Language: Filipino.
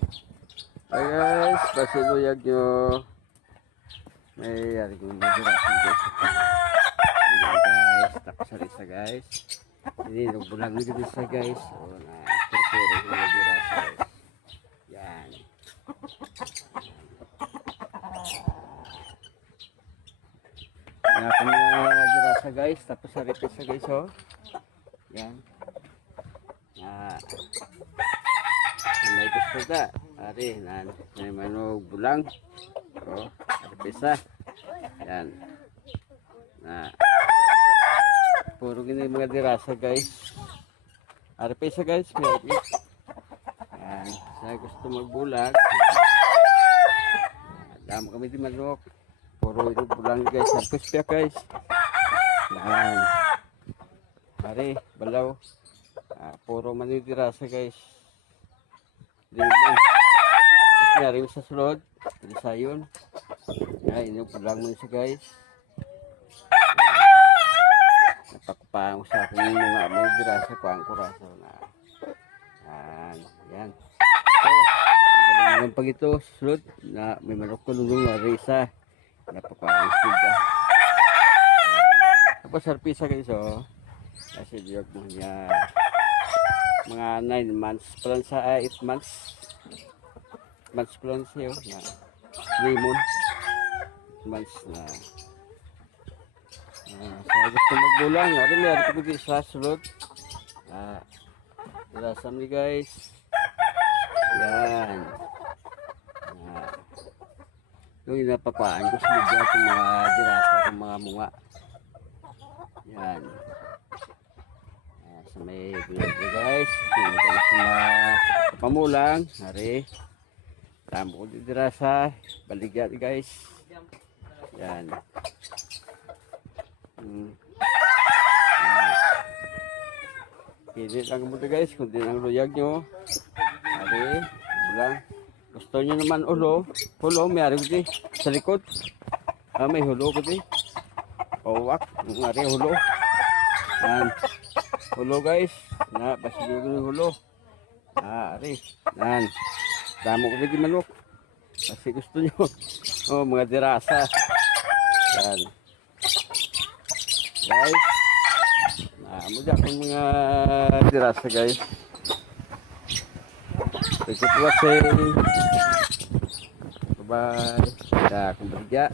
Hi guys, pasiluyag nyo. May ari kong nagirasin guys. Ayan guys, tapos sa guys. Hindi, nagbulang nyo dito sa guys. O na, purpuro yung nagirasin guys. Yan. Yan akong nagirasa guys, tapos sa repeat sa guys o. Yan. May gusto ka. Ari, may manog bulang. O, pisa. Yan. Puro gini mga dirasa guys. Ari pisa guys. Yan. Sa gusto magbulag. Damo kami di manok. Puro ito bulang guys. Arpis pa guys. Yan. Ari, balaw. Puro manidirasa guys. Limon. Tapos narin sa sulod. Sa yun. Ay, inupulang mo siya guys. Napakupang sa akong mga manidirasa ko ang kurasa na. Yan. So, yung pag ito sulod na may manok ko nung marisa. Napakupang sida. Tapos sarpisa guys oh. Kasi diyog mo niya. Mga 9 months pa lang sa 8 months pa lang siya na limon months na sa gusto magbulang ari meron ko dito sa sulod dirasam ni guys yan yung napapaan ko sa mga dirasa ng mga munga yan sa may vlog guys pamulang hari tamo ko dito sa baligyan guys yan hindi lang mo guys kundi ang luyag nyo hari bulang gusto nyo naman hulo may ari ko sa likod may hulo ko wak hari hulo yan hulo guys na basiguro ng hulo ari yan damo ko di manok kasi gusto nyo mga dirasa yan guys muna akong mga dirasa guys thank you for watching bye bye kung bagya